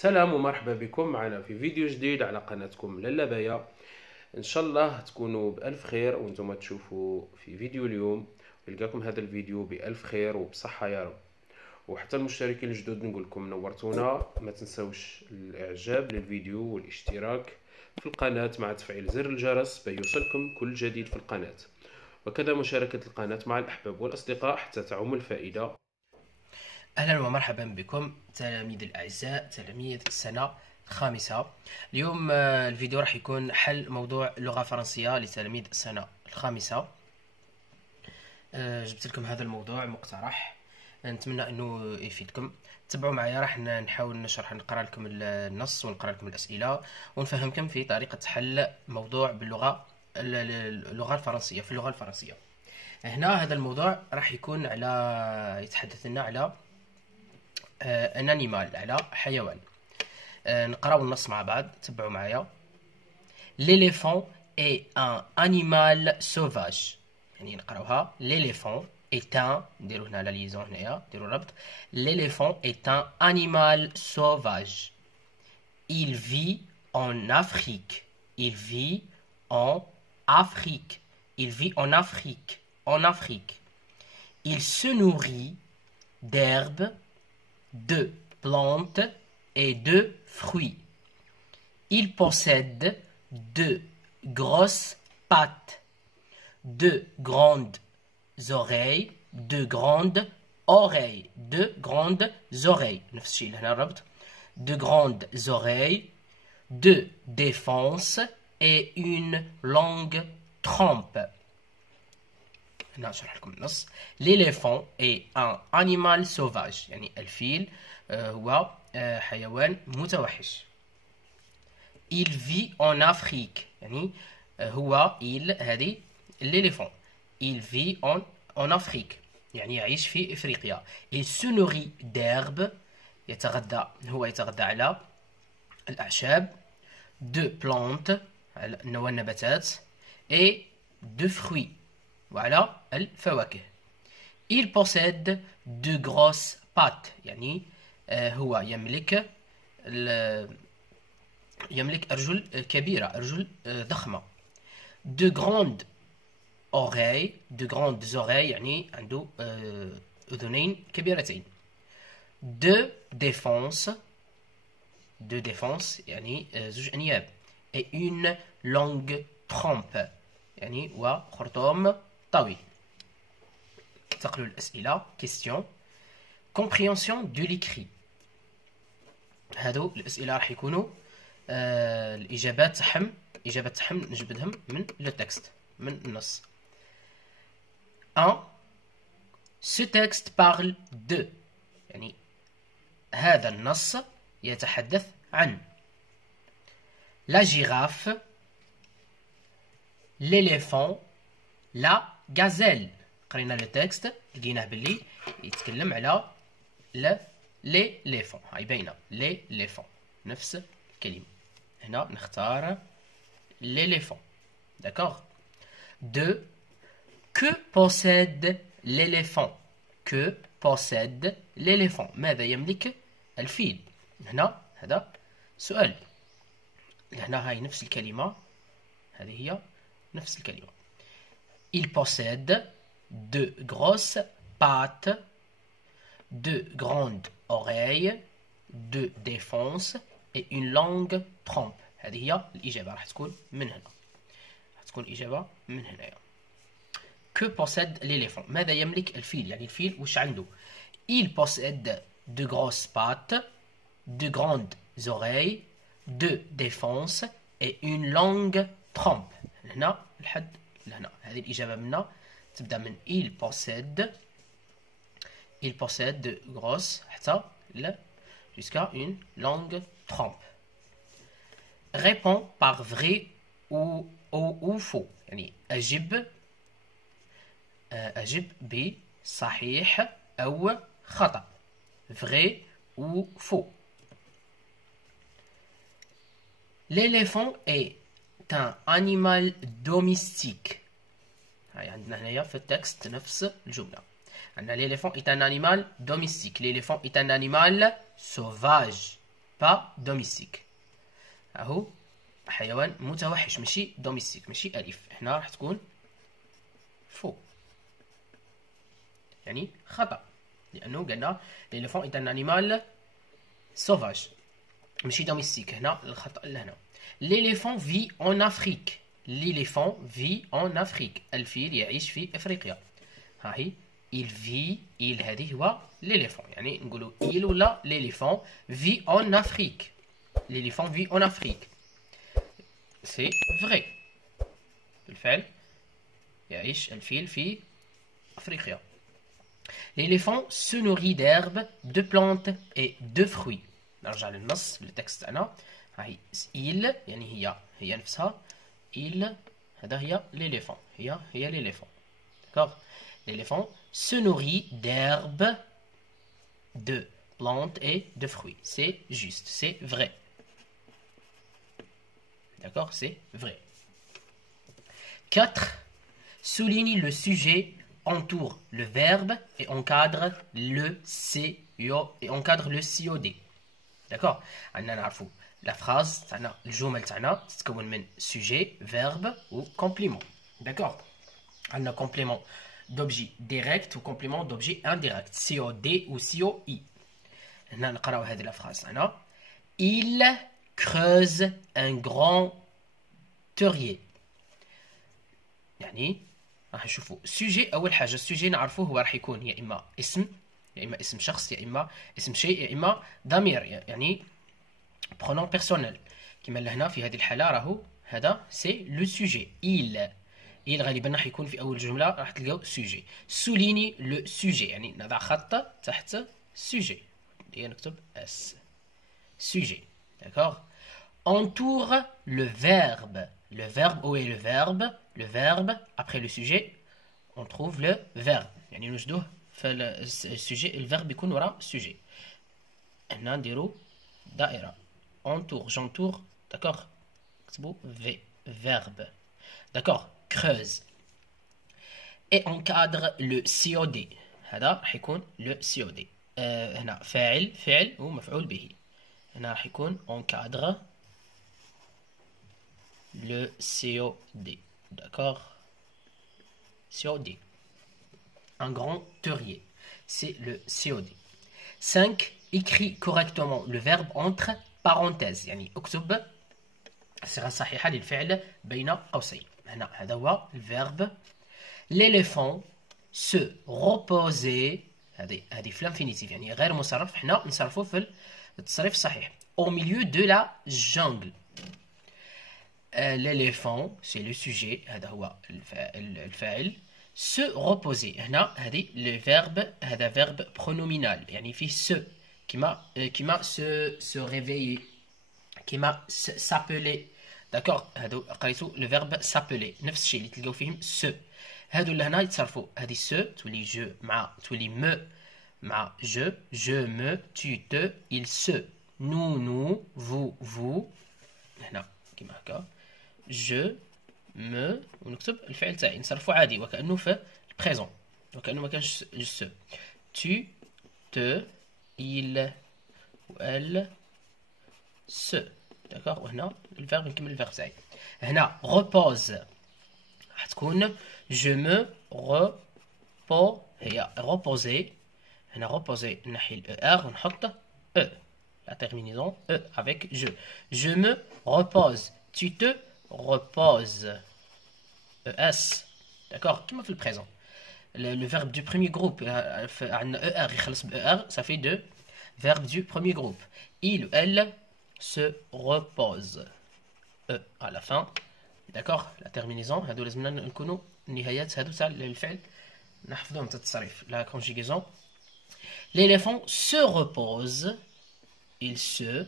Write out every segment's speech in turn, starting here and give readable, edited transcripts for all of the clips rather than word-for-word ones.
سلام ومرحبا بكم معنا في فيديو جديد على قناتكم لالا بايا. ان شاء الله تكونوا بألف خير وانتم تشوفوا في فيديو اليوم، يلقاكم هذا الفيديو بألف خير وبصحة يا رب. وحتى المشتركين الجدد نقول لكم نورتونا، ما تنسوش الاعجاب للفيديو والاشتراك في القناة مع تفعيل زر الجرس بيوصلكم كل جديد في القناة، وكذا مشاركة القناة مع الأحباب والأصدقاء حتى تعم الفائدة. أهلا ومرحبا بكم تلاميذ الأعزاء، تلاميذ السنة الخامسة. اليوم الفيديو راح يكون حل موضوع اللغة الفرنسية لتلاميذ السنة الخامسة. جبت لكم هذا الموضوع مقترح، نتمنى أنه يفيدكم. تبعوا معايا، راح نحاول نقرأ لكم النص ونقرأ لكم الأسئلة ونفهمكم في طريقة حل موضوع اللغة الفرنسية في اللغة الفرنسية. هنا هذا الموضوع راح يكون يتحدث لنا على ان انيمال، على حيوان. نقراو النص مع بعض، تبعوا معايا. l'éléphant est un animal sauvage. يعني نقراوها. l'éléphant est un، نديرو هنا لا ليزون، هنايا نديرو ربط. l'éléphant est un animal sauvage. il vit en Afrique. il vit en Afrique. il vit en Afrique. En Afrique. Il se nourrit d'herbes, de plantes et de fruits. Il possède de grosses pattes, de grandes oreilles, de grandes oreilles, de grandes oreilles. نفس الشيء هنا الربط. De grandes oreilles, de défense et une longue trompe. نشرح لكم النص. l'éléphant est un animal sauvage، يعني الفيل هو حيوان متوحش. il vit en Afrique، يعني هو هذه l'éléphant. il vit en Afrique، يعني يعيش في إفريقيا. il se nourrit d'herbe، هو يتغذى على الأعشاب. de plantes، على النباتات. et de fruits، وعلى الفواكه. il possède de grosses pattes، يعني هو يملك أرجل كبيرة، أرجل ضخمة. de grandes oreilles، de grandes oreilles يعني عنده أذنين كبيرتين. de défense، يعني زوج أنياب. et une longue trompe، يعني وخرطوم طويل. انتقلوا للأسئلة. question compréhension de l'écrit. هادو الأسئلة راح يكونوا الإجابات تاعهم نجبدهم من لو تكست، من النص. 1. ce texte parle de، يعني هذا النص يتحدث عن la girafe، l'éléphant، لا غازيل. قرينا لو تكست لقيناه باللي يتكلم على l'éléphant، هاي باينه l'éléphant نفس الكلمه. هنا نختار l'éléphant. d'accord. 2. que possède l'éléphant. que possède l'éléphant، ماذا يملك الفيل. هنا هذا سؤال. هنا هاي نفس الكلمه، هذه هي نفس الكلمه. il possède de grosses pattes, de grandes oreilles, de défense et une longue trompe. هذه هي الإجابة، راح تكون من هنا، راح تكون الإجابة من هنايا. que possède l'éléphant، ماذا يملك الفيل، يعني الفيل وش عنده. il possède de grosses pattes, de grandes oreilles, de défense et une longue trompe. هنا لحد لهنا، هذه الإجابة منا تبدأ من il possède de grosses حتى jusqu'à une longue trompe. réponds par vrai ou faux، يعني أجب بصحيح أو خطأ. vrai ou faux. l'éléphant est un animal domestique. هاي عندنا هنايا في التكست نفس الجملة. عندنا l'éléphant est un animal domestique. l'éléphant est un animal sauvage. با دوميستيك. اهو حيوان متوحش ماشي دوميستيك ماشي الف. هنا راح تكون فو يعني خطا لانه قلنا ليليفون est un animal sauvage ماشي دوميستيك. هنا الخطا لهنا. l'éléphant vit en Afrique. l'éléphant vit en Afrique. الفيل يعيش في افريقيا. ها هي il vit il هذه هو l'éléphant يعني نقولوا il ولا l'éléphant vit en Afrique. l'éléphant vit en Afrique. c'est vrai. بالفعل يعيش الفيل في افريقيا. l'éléphant se nourrit d'herbes, de plantes et de fruits. نرجع للنص للتكست تاعنا. هاي il يعني هي نفسها il هذا هي l'éléphant هي l'éléphant. d'accord. l'éléphant se nourrit d'herbes, de plantes et de fruits. c'est juste, c'est vrai. d'accord, c'est vrai. 4. Souligne le sujet, entoure le verbe et encadre le COD. d'accord. عندنا نعرفوا la phrase تاعنا الجمل تاعنا تتكون من sujet, verbe ou complément. d'accord. عندنا complément d'objet direct ou complément d'objet indirect COD ou COI. هنا نقراو هذه la phrase تاعنا. il creuse un grand terrier. يعني راح نشوفوا سوجي. اول حاجه السوجي نعرفوه هو راح يكون يا اما اسم شخص يا اما اسم شيء يا اما ضمير يعني برونون بيرسونيل. كما لهنا في هذه الحاله راهو هذا سي لو سوجي. il غالبا راح يكون في اول جمله راح تلقاو سوجي. سوليني لو سوجي يعني نضع خط تحت سوجي اللي نكتب اس سوجي. d'accord. entoure le verbe. le verbe où est le verbe. le verbe après le sujet on trouve le verbe يعني نوجدوه في السوجي. الفيرب يكون وراء السوجي. هنا نديرو دائرة entoure j'entoure. d'accord. نكتبو v verbe. d'accord. creuse et encadre le COD. هذا راح يكون le COD. هنا فعل ومفعول به. هنا راح يكون encadre le COD. d'accord. COD. un grand terrier. c'est le COD. 5. écris correctement le verbe entre parenthèses يعني اكتب الصيغة الصحيحة للفعل بين قوسين. هنا هذا هو الفيرب. l'éléphant se reposer. هذه في l'infinitif يعني غير مصرف. حنا نصرفوه في التصريف الصحيح. au milieu de la jungle. l'éléphant c'est le sujet هذا هو الفاعل. se reposer هنا هذه الفيرب هذا فيرب pronominal يعني فيه se كما se réveiller كما s'appeler. d'accord. هادو قريتو لو فيرب s'appeler نفس الشيء اللي تلقاو فيهم se. هادو لهنا يتصرفوا هذه se تولي جو مع تولي me مع je me tu te il se nous vous هنا كما هكا je me ونكتب الفعل تاعي نصرفو عادي وكأنه في البريزون وكأنه ما كانش se. tu te il elle se. d'accord. وهنا الفيرب نكمل الفيرب تاعي. هنا repose راح تكون je me repose هي reposer. هنا reposer نحي ال ونحط e la terminaison e avec je me repose tu te reposes es. d'accord. كما في البريزون. le verbe du premier groupe عندنا er يخلص ب er ça fait deux verbe du premier groupe. il ou elle se repose e à la fin. d'accord. la terminaison هادو لازمنا نكونوا النهايات هادو تاع الفعل نحفظوهم تاع التصريف. la conjugaison. l'éléphant se repose. il se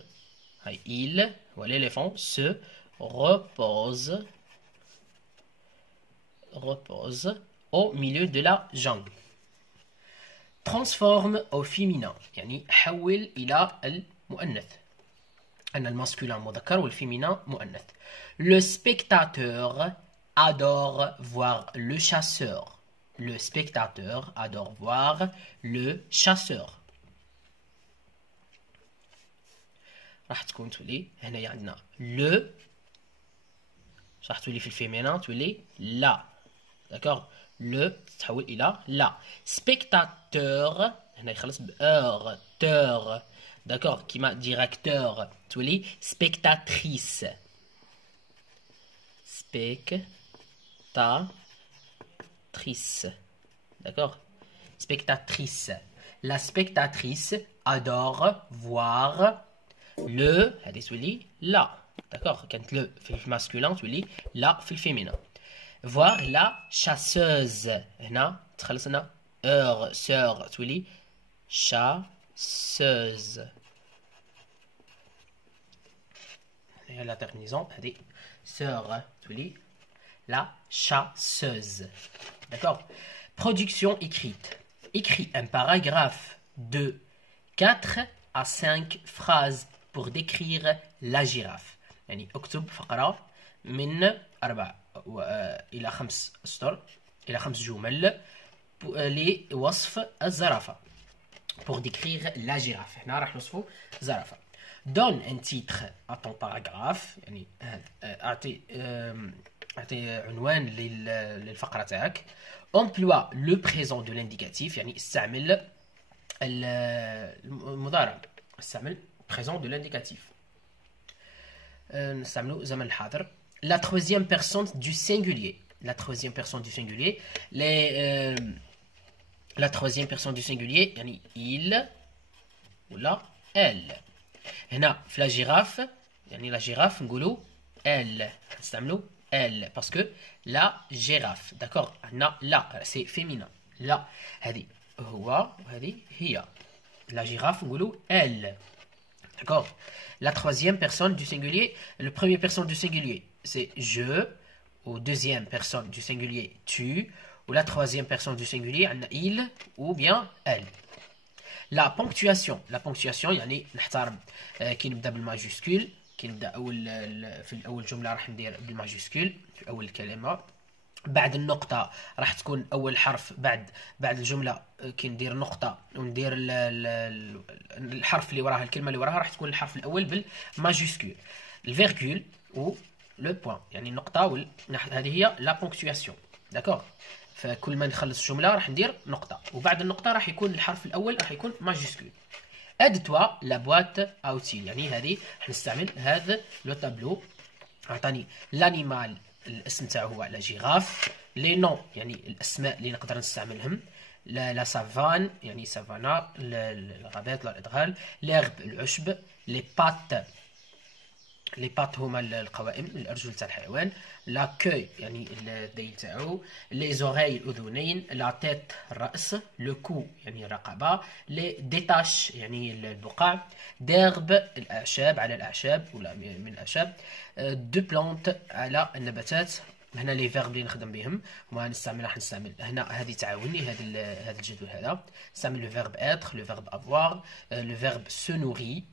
il ou l'éléphant se repose au milieu de la jungle. transforme au féminin يعني حول إلى المؤنث. أن الماسculin مذكر والفيمينين مؤنث. le spectateur adore voir le chasseur. le spectateur adore voir le chasseur. راح تكون تولي هنايا عندنا لو، راح تولي في الفيمينان تولي لا. داكوغ، لو تتحول الى لا. سبيكتاتور هنا يخلص بأور تور. داكوغ، كيما ديريكتور تولي سبيكتاتريس. Spectatrice. D'accord? Spectatrice. La spectatrice adore voir le, la. D'accord? Quand le fait le masculin, tu lis la fait le féminin. Voir la chasseuse. Hna, تخلصنا sœur, tu lis chasseuse. Et la terminaison, هذه sœur, tu lis la chasseuse. D'accord? Production écrite. Écris un paragraphe de 4 à 5 phrases pour décrire la girafe. يعني اكتب فقرة من 4 إلى 5 أسطر إلى 5 جمل لوصف الزرافة. Pour décrire la girafe. هنا راح نوصفوا زرافة. Donne un titre à ton paragraphe. يعني أعطي عنوان للفقرة تاعك. Emploie le présent de l'indicatif. يعني استعمل المضارع. استعمل présent de l'indicatif. نستعملوا زمن الحاضر. La troisième personne du singulier. La troisième personne du singulier. La troisième personne du singulier يعني il ولا elle. هنا في la girafe يعني la girafe نقولوا elle. نستعملوا elle parce que la girafe. D'accord? هنا لا c'est féminin. لا هذه هو وهذه هي. La girafe نقولوا elle. D'accord? La troisième personne du singulier, le premier personne du singulier, c'est je, ou deuxième personne du singulier, tu, ou la troisième personne du singulier, il, ou bien elle. La ponctuation, يعني نحترم كي نبدا بالماجيسكول، كي نبدا في اول جمله راح ندير بالماجيسكول في اول الكلمه. بعد النقطة راح تكون أول حرف بعد الجملة كي ندير نقطة وندير الحرف اللي وراها الكلمة اللي وراها راح تكون الحرف الأول بالماجيسكول. الفيرغول و لو بوان يعني النقطة هذه هي لا بونكتواسيون. داكوغ؟ فكل ما نخلص جملة راح ندير نقطة وبعد النقطة راح يكون الحرف الأول راح يكون ماجيسكول. اد توا لا بواط اوتيل يعني هذه نستعمل هذا لو تابلو. عطاني لانيمال الاسم تاعو هو لا جيراف. لي نون يعني الاسماء اللي نقدر نستعملهم. لا سافان يعني سافانا الغابات الادغال. ليرب العشب. لي بات هما القوائم الارجل تاع الحيوان. لا كوي يعني الذيل تاعو. لي زوغاي الاذنين. لا تيت الراس. لو كو يعني الرقبه. لي ديتاش يعني البقع. ديرب الاعشاب على الاعشاب ولا من الاعشاب. دو بلانت على النباتات. هنا لي فيرب اللي نخدم بهم وما راح نستعمل هنا هذه تعاوني هذا الجدول هذا. نستعمل لو فيرب اتر لو فيرب افوار لو فيرب سو نوري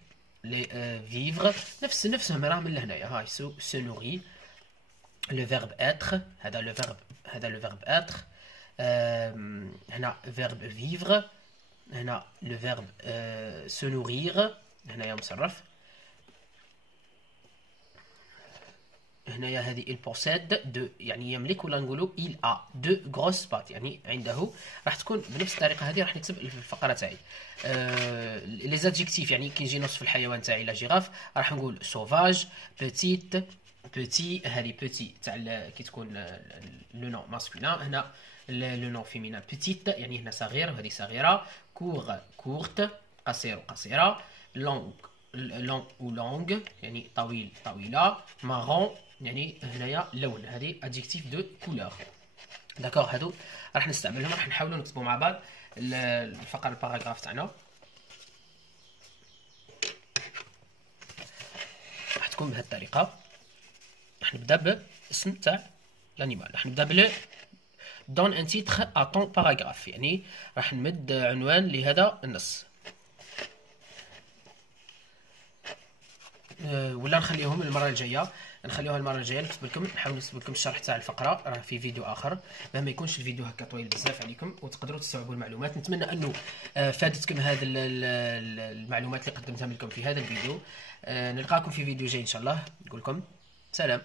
لي فيفر نفسهم راه من لهنايا هاي سو نوري. لو فيرب اتر هذا لو فيرب اتر. هنا فيرب فيفر. هنا لو فيرب سو نورير هنايا مصرف. هنايا هذه البوسيد دو يعني يملك ولا نقولوا il a deux grosses pattes يعني عنده. راح تكون بنفس الطريقه هذه راح نكتب في الفقره تاعي. لي زادجيكتيف يعني كي نجي نوصف الحيوان تاعي لا جيراف راح نقول سوفاج بيتيت بيتي. هذه بيتي تاع كي تكون لو نون ماسكولين. هنا لو نون فيمينان بيتيت يعني هنا صغير وهذه صغيره. كور كورت قصير وقصيره. لونغ لون و لونغ يعني طويل طويله. مارون يعني هنايا لون هذه ادجيكتيف دو كولور. داكوغ هادو راح نستعملهم راح نحاولوا نكتبوا مع بعض الفقره الباراغراف تاعنا. راح تكون بهذه الطريقه. راح نبدا باسم تاع لانيمال. راح نبدا بلو دون ان تيتر ا طون باراغراف يعني راح نمد عنوان لهذا النص ولا نخليهم المره الجايه نخليوها المره الجايه. نكتب لكم، نحاول نكتب لكم الشرح تاع الفقره راه في فيديو اخر، ما يكونش الفيديو هكا طويل بزاف عليكم وتقدروا تستوعبوا المعلومات. نتمنى انه فادتكم هذه المعلومات اللي قدمتها لكم في هذا الفيديو. نلقاكم في فيديو جاي ان شاء الله. نقول لكم سلام.